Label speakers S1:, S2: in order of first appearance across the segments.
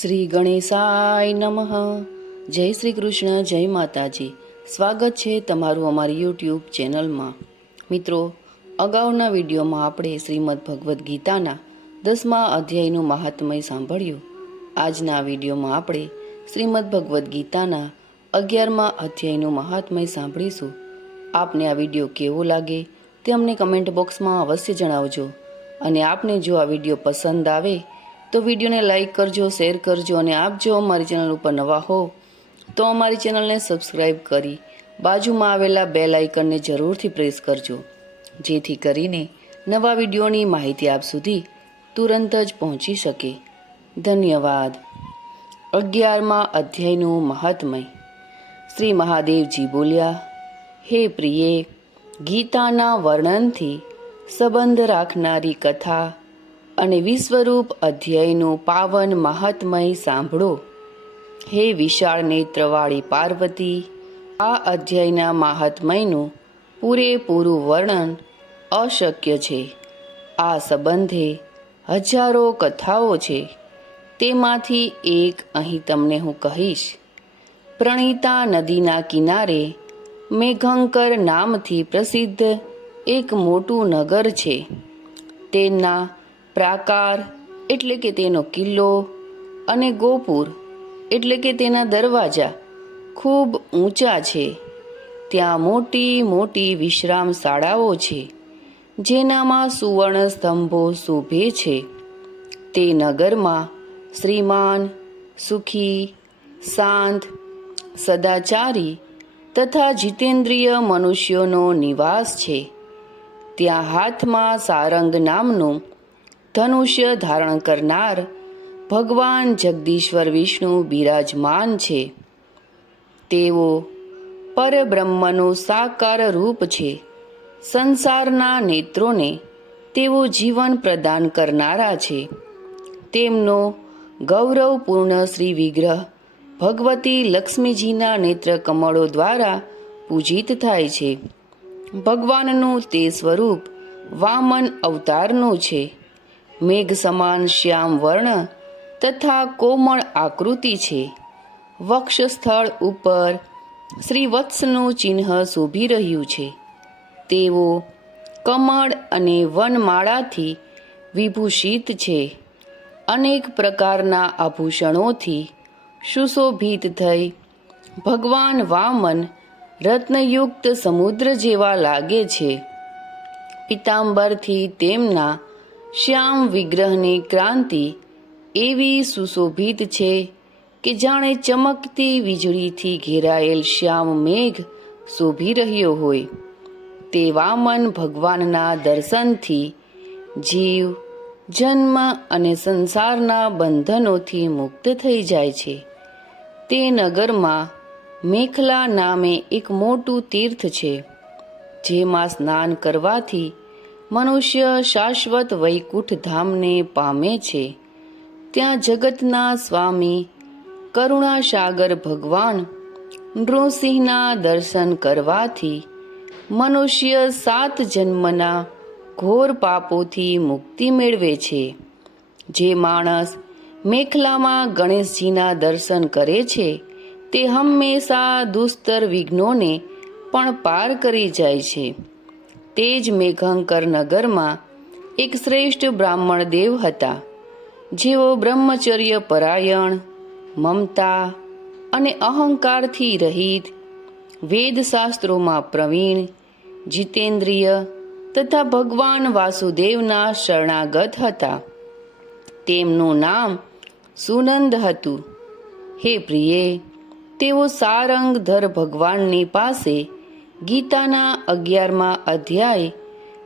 S1: શ્રી ગણેશાય નમઃ. જય શ્રી કૃષ્ણ, જય માતાજી. સ્વાગત છે તમારું અમારી યુટ્યુબ ચેનલમાં. મિત્રો, અગાઉના વિડીયોમાં આપણે શ્રીમદ ભગવદ્ ગીતાના દસમા અધ્યાયનું મહાત્મય સાંભળ્યું. આજના વિડીયોમાં આપણે શ્રીમદ ભગવદ્ ગીતાના અગિયારમા અધ્યાયનું મહાત્મય સાંભળીશું. આપને આ વીડિયો કેવો લાગે, તે અમને કમેન્ટ બોક્સમાં અવશ્ય જણાવજો. અને આપને જો આ વીડિયો પસંદ આવે તો વિડીયોને લાઇક કરજો, શેર કરજો અને આપ જો અમારી ચેનલ ઉપર નવા હો, તો અમારી ચેનલને સબસ્ક્રાઈબ કરી બાજુમાં આવેલા બે લાઇકનને જરૂરથી પ્રેસ કરજો. જેથી કરીને નવા વિડીયોની માહિતી આપ સુધી તુરંત જ પહોંચી શકે. ધન્યવાદ. અગિયારમાં અધ્યાયનું મહાત્મય. શ્રી મહાદેવજી બોલ્યા, હે પ્રિયે, ગીતાના વર્ણનથી સંબંધ રાખનારી કથા અને વિશ્વરૂપ અધ્યયનું પાવન મહાત્મય સાંભળો. હે વિશાળ નેત્રવાળી પાર્વતી, આ અધ્યયના મહાત્મયનું પૂરેપૂરું વર્ણન અશક્ય છે. આ સંબંધે હજારો કથાઓ છે. તેમાંથી એક અહીં તમને હું કહીશ. પ્રણીતા નદીના કિનારે મેઘંકર નામથી પ્રસિદ્ધ એક મોટું નગર છે. તેના પ્રાકાર એટલે કે તેનો કિલ્લો અને ગોપુર એટલે કે તેના દરવાજા ખૂબ ઊંચા છે. ત્યાં મોટી મોટી વિશ્રામ શાળાઓ છે, જેનામાં સુવર્ણ સ્તંભો શોભે છે. તે નગરમાં શ્રીમાન, સુખી, શાંત, સદાચારી તથા જીતેન્દ્રિય મનુષ્યોનો નિવાસ છે. ત્યાં હાથમાં સારંગ નામનું ધનુષ્ય ધારણ કરનાર ભગવાન જગદીશ્વર વિષ્ણુ બિરાજમાન છે. તેઓ પરબ્રહ્મનું સાકાર રૂપ છે. સંસારના નેત્રોને તેઓ જીવન પ્રદાન કરનારા છે. તેમનો ગૌરવપૂર્ણ શ્રી વિગ્રહ ભગવતી લક્ષ્મીજીના નેત્ર કમળો દ્વારા પૂજિત થાય છે. ભગવાનનું તે સ્વરૂપ વામન અવતારનું છે. મેઘ સમાન શ્યામ વર્ણ તથા કોમળ આકૃતિ છે. વક્ષસ્થળ ઉપર શ્રીવત્સનું ચિહ્ન શોભી રહ્યું છે. તેઓ કમળ અને વનમાળાથી વિભૂષિત છે. અનેક પ્રકારના આભૂષણોથી સુશોભિત થઈ ભગવાન વામન રત્નયુક્ત સમુદ્ર જેવા લાગે છે. પિતાંબરથી તેમના શ્યામ વિગ્રહની ક્રાંતિ એવી સુશોભિત છે કે જાણે ચમકતી વીજળીથી ઘેરાયેલ શ્યામ મેઘ શોભી રહ્યો હોય. તે વામન ભગવાનના દર્શનથી જીવ, જન્મ અને સંસારના બંધનોથી મુક્ત થઈ જાય છે. તે નગરમાં મેખલા નામે એક મોટું તીર્થ છે, જેમાં સ્નાન કરવાથી મનુષ્ય શાશ્વત વૈકુંઠ ધામને પામે છે. ત્યાં જગતના સ્વામી, કરુણાસાગર ભગવાન, નૃસિંહના દર્શન કરવાથી મનુષ્ય સાત જન્મના ઘોર પાપોથી મુક્તિ મેળવે છે. જે માણસ મેખલામાં ગણેશજીના દર્શન કરે છે, તે હંમેશા દુસ્તર વિઘ્નોને પણ પાર કરી જાય છે. તે જ મેઘંકર નગરમાં એક શ્રેષ્ઠ બ્રાહ્મણ દેવ હતા, જેઓ બ્રહ્મચર્ય પરાયણ, મમતા અને અહંકારથી રહિત વેદશાસ્ત્રોમાં પ્રવીણ, જીતેન્દ્રિય તથા ભગવાન વાસુદેવના શરણાગત હતા. તેમનું નામ સુનંદ હતું. હે પ્રિયે, તેઓ સારંગધર ભગવાનની પાસે ગીતાના અગિયારમા અધ્યાય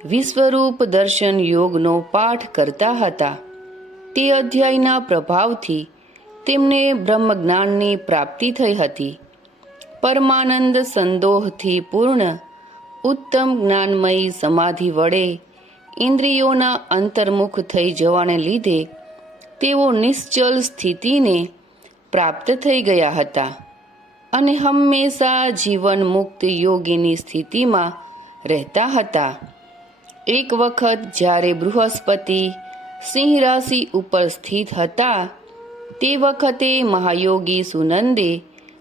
S1: વિશ્વરૂપ દર્શન યોગનો પાઠ કરતા હતા. તે અધ્યાયના પ્રભાવથી તેમને બ્રહ્મજ્ઞાનની પ્રાપ્તિ થઈ હતી. પરમાનંદ સંદોહથી પૂર્ણ ઉત્તમ જ્ઞાનમયી સમાધિ વડે ઇન્દ્રિયોના અંતર્મુખ થઈ જવાને લીધે તેઓ નિશ્ચલ સ્થિતિને પ્રાપ્ત થઈ ગયા હતા. અને હંમેશા જીવન મુક્ત યોગીની સ્થિતિમાં રહેતા હતા. એક વખત જ્યારે બૃહસ્પતિ સિંહ રાશિ ઉપર સ્થિત હતા, તે વખતે મહાયોગી સુનંદે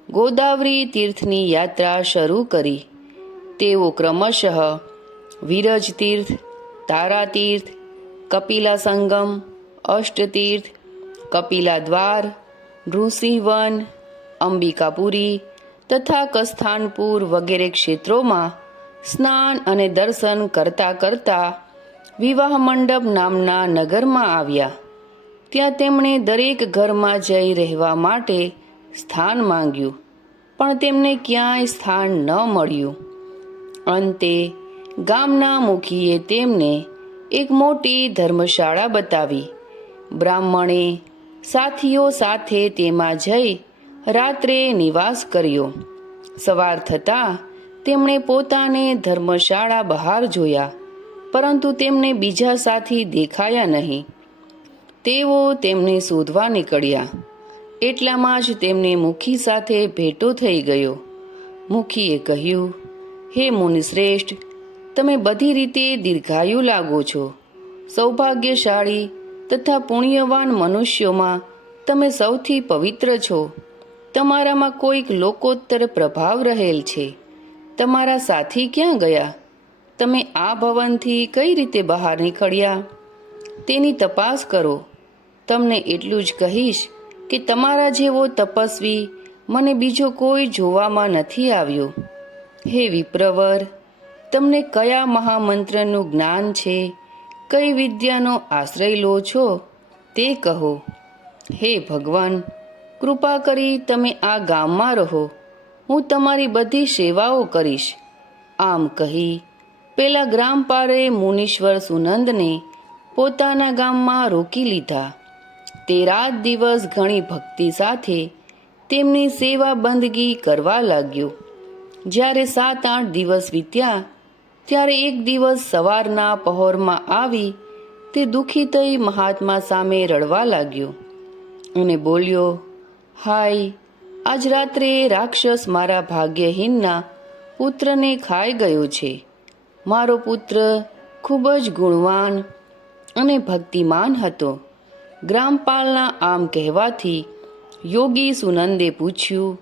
S1: ગોદાવરી તીર્થની યાત્રા શરૂ કરી. તેઓ ક્રમશઃ વિરજ તીર્થ, તારા તીર્થ, કપિલા સંગમ, અષ્ટતીર્થ, કપિલા દ્વાર, નૃસિંહવન અંબિકાપુરી તથા કસ્થાનપુર વગેરે ક્ષેત્રોમાં સ્નાન અને દર્શન કરતા કરતા વિવાહ મંડપ નામના નગરમાં આવ્યા. ત્યાં તેમણે દરેક ઘરમાં જઈ રહેવા માટે સ્થાન માંગ્યું, પણ તેમને ક્યાંય સ્થાન ન મળ્યું. અંતે ગામના મુખીએ તેમને એક મોટી ધર્મશાળા બતાવી. બ્રાહ્મણે સાથીઓ સાથે તેમાં જઈ રાત્રે નિવાસ કર્યો. સવાર થતાં તેમણે પોતાને ધર્મશાળા બહાર જોયા, પરંતુ તેમને બીજા સાથી દેખાયા નહીં. તેઓ તેમને શોધવા નીકળ્યા. એટલામાં જ તેમને મુખી સાથે ભેટો થઈ ગયો. મુખીએ કહ્યું, હે મુનિશ્રેષ્ઠ, તમે બધી રીતે દીર્ઘાયુ લાગો છો. સૌભાગ્યશાળી તથા પુણ્યવાન મનુષ્યોમાં તમે સૌથી પવિત્ર છો. તમારામાં કોઈક લોકોત્તર પ્રભાવ રહેલ છે. તમારા સાથી ક્યાં ગયા? તમે આ ભવનથી કઈ રીતે બહાર નીકળ્યા? તેની તપાસ કરો. તમને એટલું જ કહીશ કે તમારા જેવો તપસ્વી મને બીજો કોઈ જોવામાં નથી આવ્યો. હે વિપ્રવર, તમને કયા મહામંત્રનું જ્ઞાન છે? કઈ વિદ્યાનો આશ્રય લો છો? તે કહો. હે ભગવાન કૃપા કરી તમે આ ગામમાં રહો. હું તમારી બધી સેવાઓ કરીશ. આમ કહી, પેલા ગ્રામપારે મુનીશ્વર સુનંદને પોતાના ગામમાં રોકી લીધા. તે રાત દિવસ ઘણી ભક્તિ સાથે તેમની સેવા બંદગી કરવા લાગ્યો. જ્યારે સાત આઠ દિવસ વીત્યા, ત્યારે એક દિવસ સવારના પહોરમાં આવી તે દુઃખી થઈ મહાત્મા સામે રડવા લાગ્યો અને બોલ્યો હાય, આજ રાત્રે રાક્ષસ મારા ભાગ્યહીનના પુત્રને ખાઈ ગયો છે. મારો પુત્ર ખૂબ જ ગુણવાન અને ભક્તિમાન હતો. ગ્રામપાલના આમ કહેવાથી યોગી સુનંદે પૂછ્યું,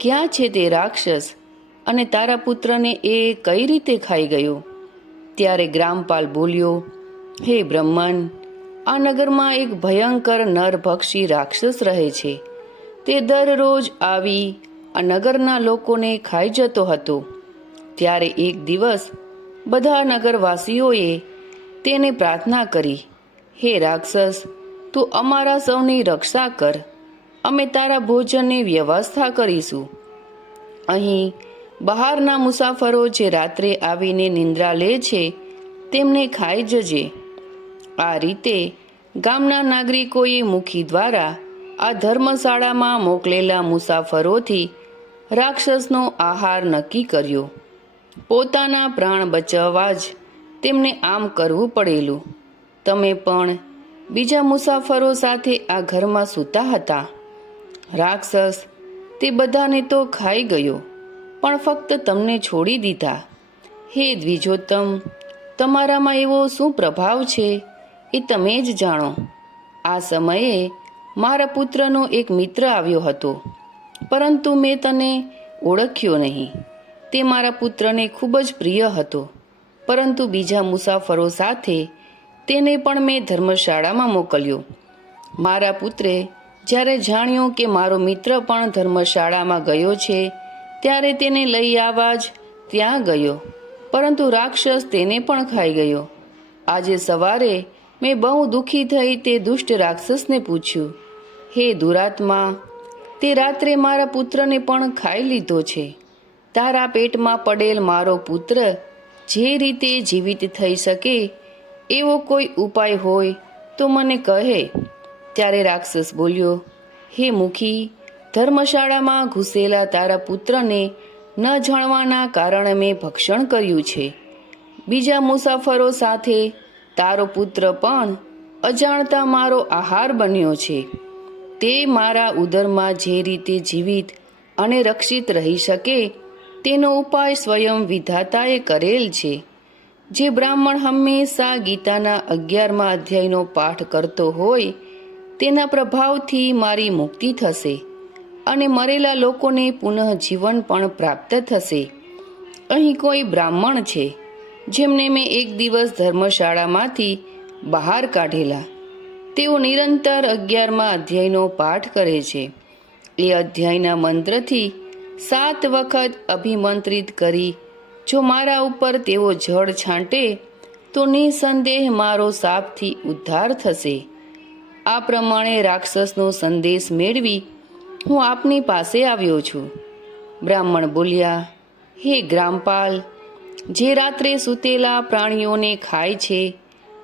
S1: ક્યાં છે તે રાક્ષસ? અને તારા પુત્રને એ કઈ રીતે ખાઈ ગયો? ત્યારે ગ્રામપાલ બોલ્યો, હે બ્રહ્મન, આ નગરમાં એક ભયંકર નરભક્ષી રાક્ષસ રહે છે. તે દરરોજ આવી નગરના લોકોને ખાઈ જતો હતો. ત્યારે એક દિવસ બધા નગરવાસીઓએ તેને પ્રાર્થના કરી, હે રાક્ષસ, તું અમારા સૌની રક્ષા કર. અમે તારા ભોજનની વ્યવસ્થા કરીશું. અહીં બહારના મુસાફરો જે રાત્રે આવીને નિંદ્રા લે છે, તેમને ખાઈ જજે. આ રીતે ગામના નાગરિકોએ મુખી દ્વારા આ ધર્મશાળામાં મોકલેલા મુસાફરોથી રાક્ષસનો આહાર નક્કી કર્યો. પોતાના પ્રાણ બચાવવા જ તેમને આમ કરવું પડેલું. તમે પણ બીજા મુસાફરો સાથે આ ઘરમાં સૂતા હતા. રાક્ષસ તે બધાને તો ખાઈ ગયો, પણ ફક્ત તમને છોડી દીધા. હે દ્વિજોત્તમ, તમારામાં એવો શું પ્રભાવ છે એ તમે જ જાણો. આ સમયે મારા પુત્રનો એક મિત્ર આવ્યો હતો. પરંતુ મેં તને ઓળખ્યો નહીં. તે મારા પુત્રને ખૂબ જ પ્રિય હતો. પરંતુ બીજા મુસાફરો સાથે તેને પણ મેં ધર્મશાળામાં મોકલ્યો. મારા પુત્રે જ્યારે જાણ્યું કે મારો મિત્ર પણ ધર્મશાળામાં ગયો છે, ત્યારે તેને લઈ આવવા જ ત્યાં ગયો. પરંતુ રાક્ષસ તેને પણ ખાઈ ગયો. આજે સવારે મેં બહુ દુઃખી થઈ તે દુષ્ટ રાક્ષસને પૂછ્યું, હે દુરાત્મા, તે રાત્રે મારા પુત્રને પણ ખાઈ લીધો છે. તારા પેટમાં પડેલ મારો પુત્ર જે રીતે જીવિત થઈ શકે એવો કોઈ ઉપાય હોય તો મને કહે. ત્યારે રાક્ષસ બોલ્યો, હે મુખી, ધર્મશાળામાં ઘૂસેલા તારા પુત્રને ન જાણવાના કારણે મેં ભક્ષણ કર્યું છે. બીજા મુસાફરો સાથે તારો પુત્ર પણ અજાણતા મારો આહાર બન્યો છે. તે મારા ઉદરમાં જે રીતે જીવિત અને રક્ષિત રહી શકે, તેનો ઉપાય સ્વયં વિધાતાએ કરેલ છે. જે બ્રાહ્મણ હંમેશા ગીતાના અગિયારમાં અધ્યાયનો પાઠ કરતો હોય, તેના પ્રભાવથી મારી મુક્તિ થશે અને મરેલા લોકોને પુનઃ જીવન પણ પ્રાપ્ત થશે. અહીં કોઈ બ્રાહ્મણ છે જેમને મેં એક દિવસ ધર્મશાળામાંથી બહાર કાઢેલા. તેઓ નિરંતર અગિયારમાં અધ્યાયનો પાઠ કરે છે. એ અધ્યાયના મંત્રથી સાત વખત અભિમંત્રિત કરી, જો મારા ઉપર તેઓ જળ છાંટે, તો નિસંદેહ મારો સાપથી ઉદ્ધાર થશે. આ પ્રમાણે રાક્ષસનો સંદેશ મેળવી હું આપની પાસે આવ્યો છું. બ્રાહ્મણ બોલ્યા, હે ગ્રામપાલ જે રાત્રે સૂતેલા પ્રાણીઓને ખાય છે,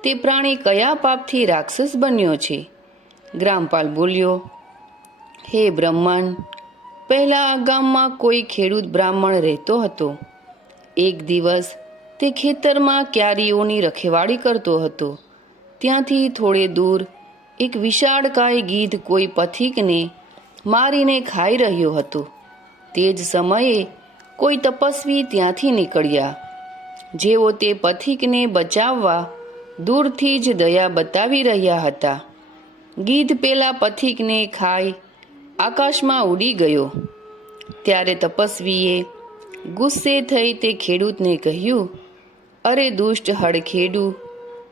S1: તે પ્રાણી કયા પાપથી રાક્ષસ બન્યો છે? ગ્રામપાલ બોલ્યો, હે બ્રહ્મણ પહેલાં આ ગામમાં કોઈ ખેડૂત બ્રાહ્મણ રહેતો હતો. એક દિવસ તે ખેતરમાં ક્યારીઓની રખેવાળી કરતો હતો. ત્યાંથી થોડે દૂર એક વિશાળકાય ગીધ કોઈ પથિકને મારીને ખાઈ રહ્યો હતો. તે જ સમયે કોઈ તપસ્વી ત્યાંથી નીકળ્યા. જેઓ તે પથિકને બચાવવા દૂરથી જ દયા બતાવી રહ્યા હતા. ગીધ પેલા પથિકને ખાઈ આકાશમાં ઉડી ગયો. ત્યારે તપસ્વીએ ગુસ્સે થઈ તે ખેડૂતને કહ્યું, અરે દુષ્ટ હડખેડુ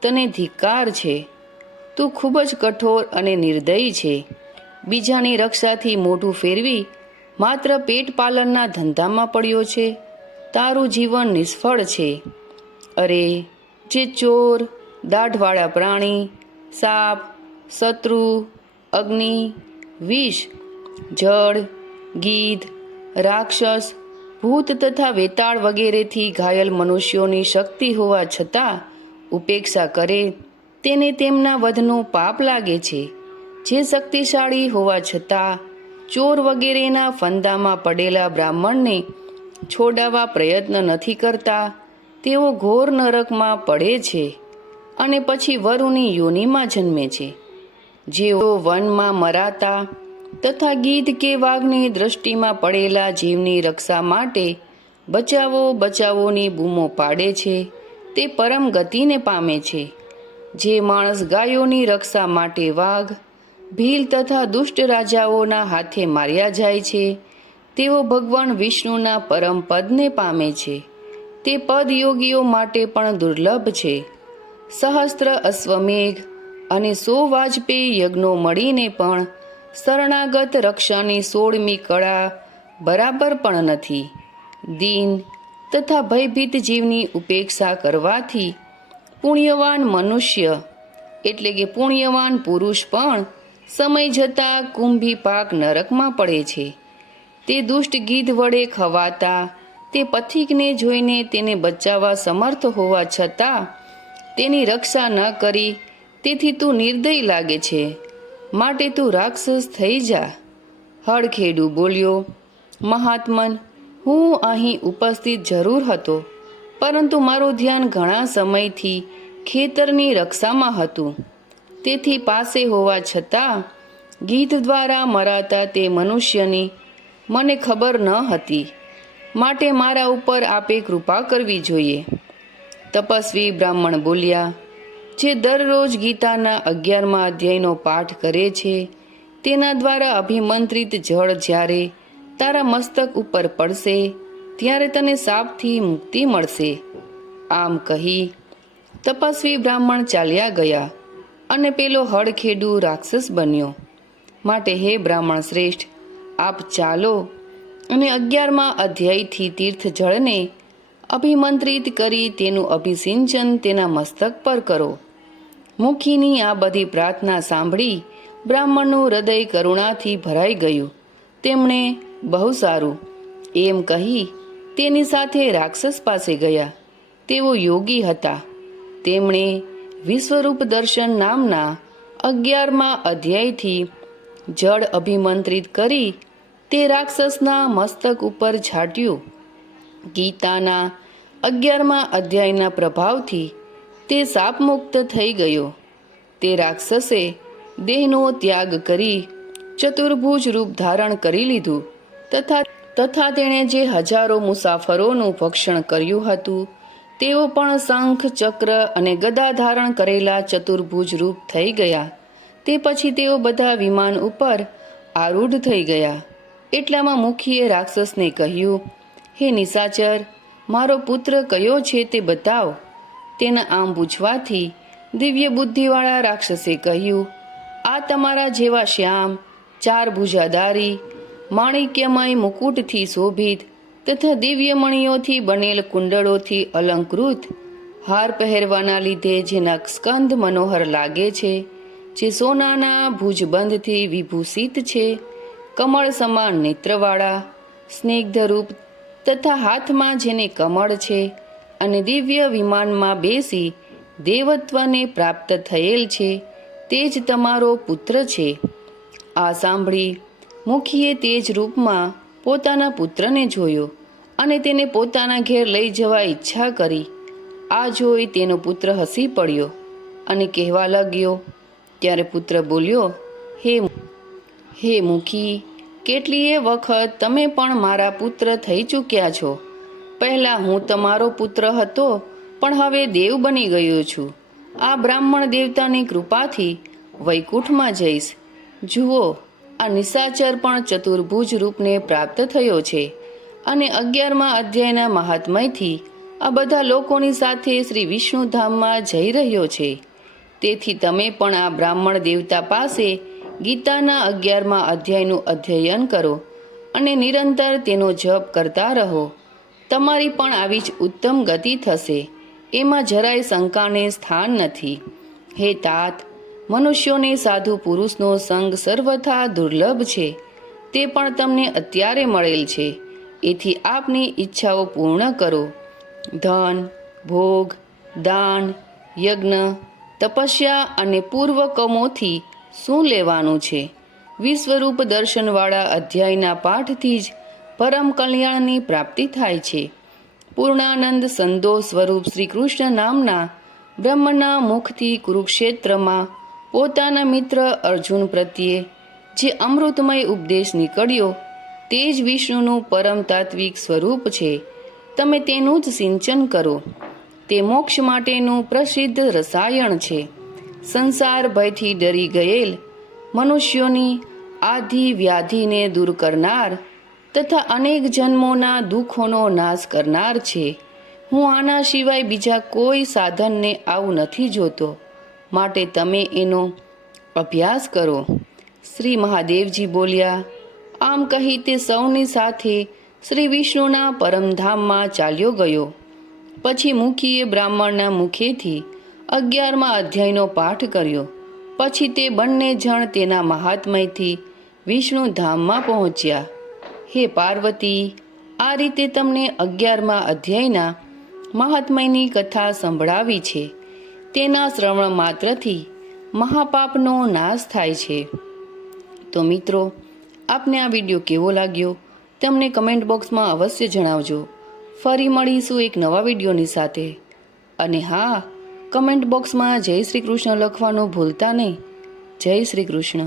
S1: તને ધિક્કાર છે. તું ખૂબ જ કઠોર અને નિર્દયી છે. બીજાની રક્ષાથી મોઢું ફેરવી માત્ર પેટ પાલનના ધંધામાં પડ્યો છે. તારું જીવન નિષ્ફળ છે. અરે, જે ચોર, દાઢવાળા પ્રાણી, સાપ, શત્રુ, અગ્નિ, વિષ, જળ, ગીધ, રાક્ષસ, ભૂત તથા વેતાળ વગેરેથી ઘાયલ મનુષ્યોની શક્તિ હોવા છતાં ઉપેક્ષા કરે, તેને તેમના વધનું પાપ લાગે છે. જે શક્તિશાળી હોવા છતાં ચોર વગેરેના ફંદામાં પડેલા બ્રાહ્મણને છોડાવવા પ્રયત્ન નથી કરતા. તેઓ ઘોર નરકમાં પડે છે અને પછી વરુની યોનિમાં જન્મે છે. જેઓ વનમાં મરાતા તથા ગીધ કે વાઘની દ્રષ્ટિમાં પડેલા જીવની રક્ષા માટે બચાવો બચાવોની બૂમો પાડે છે, તે પરમ ગતિને પામે છે. જે માણસ ગાયોની રક્ષા માટે વાઘ, ભીલ તથા દુષ્ટ રાજાઓના હાથે માર્યા જાય છે તેઓ ભગવાન વિષ્ણુના પરમ પદને પામે છે. તે પદ યોગીઓ માટે પણ દુર્લભ છે. સહસ્ત્ર અશ્વમેઘ અને સો વાજપેયી યજ્ઞો મળીને પણ શરણાગત રક્ષાની સોળમી કળા બરાબર પણ નથી. દીન તથા ભયભીત જીવની ઉપેક્ષા કરવાથી પુણ્યવાન મનુષ્ય એટલે કે પુણ્યવાન પુરુષ પણ સમય જતાં કુંભી પાક નરકમાં પડે છે. તે દુષ્ટ ગીધ વડે ખવાતા. તે પથિકને જોઈને તેને બચાવવા સમર્થ હોવા છતાં તેની રક્ષા ન કરી. તેથી તું નિર્દય લાગે છે. માટે તું રાક્ષસ થઈ જા. હળખેડુ બોલ્યો, મહાત્મન, હું અહીં ઉપસ્થિત જરૂર હતો, પરંતુ મારું ધ્યાન ઘણા સમયથી ખેતરની રક્ષામાં હતું. તેથી પાસે હોવા છતાં ગીધ દ્વારા મરાતા તે મનુષ્યની મને ખબર ન હતી. માટે મારા ઉપર આપે કૃપા કરવી જોઈએ. તપસ્વી બ્રાહ્મણ બોલ્યા, જે દરરોજ ગીતાના અગિયારમા અધ્યાયનો પાઠ કરે છે, તેના દ્વારા અભિમંત્રિત જળ જ્યારે તારા મસ્તક ઉપર પડશે, ત્યારે તને સાપથી મુક્તિ મળશે. આમ કહી તપસ્વી બ્રાહ્મણ ચાલ્યા ગયા અને પેલો હળખેડુ રાક્ષસ બન્યો. માટે હે બ્રાહ્મણ શ્રેષ્ઠ આપ ચાલો અને અગિયારમાં અધ્યાયથી તીર્થ જળને અભિમંત્રિત કરી તેનું અભિસિંચન તેના મસ્તક પર કરો. મુખીની આ બધી પ્રાર્થના સાંભળી બ્રાહ્મણનું હૃદય કરુણાથી ભરાઈ ગયું. તેમણે, બહુ સારું. એમ કહી તેની સાથે રાક્ષસ પાસે ગયા. તેઓ યોગી હતા. તેમણે વિશ્વરૂપ દર્શન નામના અગિયારમાં અધ્યાયથી જળ અભિમંત્રિત કરી તે રાક્ષસના મસ્તક ઉપર છાંટ્યું ગીતાના અગિયારમા અધ્યાયના પ્રભાવથી તે શાપમુક્ત થઈ ગયો. તે રાક્ષસે દેહનો ત્યાગ કરી ચતુર્ભુજ રૂપ ધારણ કરી લીધું તથા તથા તેણે જે હજારો મુસાફરોનું ભક્ષણ કર્યું હતું, તેઓ પણ શંખ, ચક્ર અને ગદા ધારણ કરેલા ચતુર્ભુજ રૂપ થઈ ગયા. તે પછી તેઓ બધા વિમાન ઉપર આરૂઢ થઈ ગયા. એટલામાં મુખીએ રાક્ષસને કહ્યું, હે નિશાચર, મારો પુત્ર કયો છે તે બતાવ. તેના આમ પૂછવાથી દિવ્ય બુદ્ધિવાળા રાક્ષસે કહ્યું, આ તમારા જેવા શ્યામ, ચાર ભુજાદારી, માણિક્યમય મુકુટથી શોભિત તથા દિવ્ય મણિઓથી બનેલ કુંડળોથી અલંકૃત હાર પહેરવાના લીધે જેના સ્કંદ મનોહર લાગે છે, જે સોનાના ભુજબંધથી વિભૂષિત છે કમળ સમાન નેત્રવાળા, સ્નિગ્ધ રૂપ તથા હાથમાં જેને કમળ છે અને દિવ્ય વિમાનમાં બેસી દેવત્વને પ્રાપ્ત થયેલ છે, તે જ તમારો પુત્ર છે. આ સાંભળી મુખીએ તે જ રૂપમાં પોતાના પુત્રને જોયો અને તેને પોતાના ઘેર લઈ જવા ઈચ્છા કરી. આ જોઈ તેનો પુત્ર હસી પડ્યો અને કહેવા લાગ્યો, ત્યારે પુત્ર બોલ્યો, હે હે મુખી, કેટલીય વખત તમે પણ મારા પુત્ર થઈ ચૂક્યા છો. પહેલાં હું તમારો પુત્ર હતો, પણ હવે દેવ બની ગયો છું. આ બ્રાહ્મણ દેવતાની કૃપાથી વૈકુંઠમાં જઈશ. જુઓ, આ નિશાચર પણ ચતુર્ભુજ રૂપને પ્રાપ્ત થયો છે. અને અગિયારમાં અધ્યાયના મહાત્મયથી આ બધા લોકોની સાથે શ્રી વિષ્ણુધામમાં જઈ રહ્યો છે. તેથી તમે પણ આ બ્રાહ્મણ દેવતા પાસે ગીતાના અગિયારમાં અધ્યાયનું અધ્યયન કરો અને નિરંતર તેનો જપ કરતા રહો. તમારી પણ આવી જ ઉત્તમ ગતિ થશે. એમાં જરાય શંકાને સ્થાન નથી. હે તાત, મનુષ્યોને સાધુ પુરુષનો સંગ સર્વથા દુર્લભ છે. તે પણ તમને અત્યારે મળેલ છે. એથી આપની ઈચ્છાઓ પૂર્ણ કરો. ધન, ભોગ, દાન, યજ્ઞ, તપસ્યા અને પૂર્વ કમોથી શું લેવાનું છે? વિશ્વરૂપ દર્શનવાળા અધ્યાયના પાઠથી જ પરમ કલ્યાણની પ્રાપ્તિ થાય છે. પૂર્ણાનંદ સંદો સ્વરૂપ શ્રી કૃષ્ણ નામના બ્રહ્મના મુખથી કુરુક્ષેત્રમાં પોતાના મિત્ર અર્જુન પ્રત્યે જે અમૃતમય ઉપદેશ નીકળ્યો, તે જ વિષ્ણુનું પરમ તાત્વિક સ્વરૂપ છે. તમે તેનું જ સિંચન કરો. તે મોક્ષ માટેનું પ્રસિદ્ધ રસાયણ છે. સંસાર ભયથી ડરી ગયેલ. મનુષ્યોની આધિ વ્યાધિને દૂર કરનાર તથા અનેક જન્મોના દુઃખોનો નાશ કરનાર છે. હું આના સિવાય બીજા કોઈ સાધનને આવું નથી જોતો. માટે તમે એનો અભ્યાસ કરો. શ્રી મહાદેવજી બોલ્યા, આમ કહી તે સૌની સાથે શ્રી વિષ્ણુના પરમધામમાં ચાલ્યો ગયો. પછી મુખીએ બ્રાહ્મણના મુખેથી અગિયારમા અધ્યાયનો પાઠ કર્યો. પછી તે બંને જણ તેના મહાત્મયથી વિષ્ણુ ધામમાં પહોંચ્યા. હે પાર્વતી, આ રીતે તમને અગિયારમાં અધ્યાયના મહાત્મયની કથા સંભળાવી છે. તેના શ્રવણ માત્રથી મહાપાપનો નાશ થાય છે. તો મિત્રો, આપને આ વીડિયો કેવો લાગ્યો? તમને કમેન્ટ બોક્સમાં અવશ્ય જણાવજો. ફરી મળીશું એક નવા વિડીયોની સાથે. અને હા કમેન્ટ બોક્સમાં જય શ્રી કૃષ્ણ લખવાનું ભૂલતા નહીં. જય શ્રી કૃષ્ણ.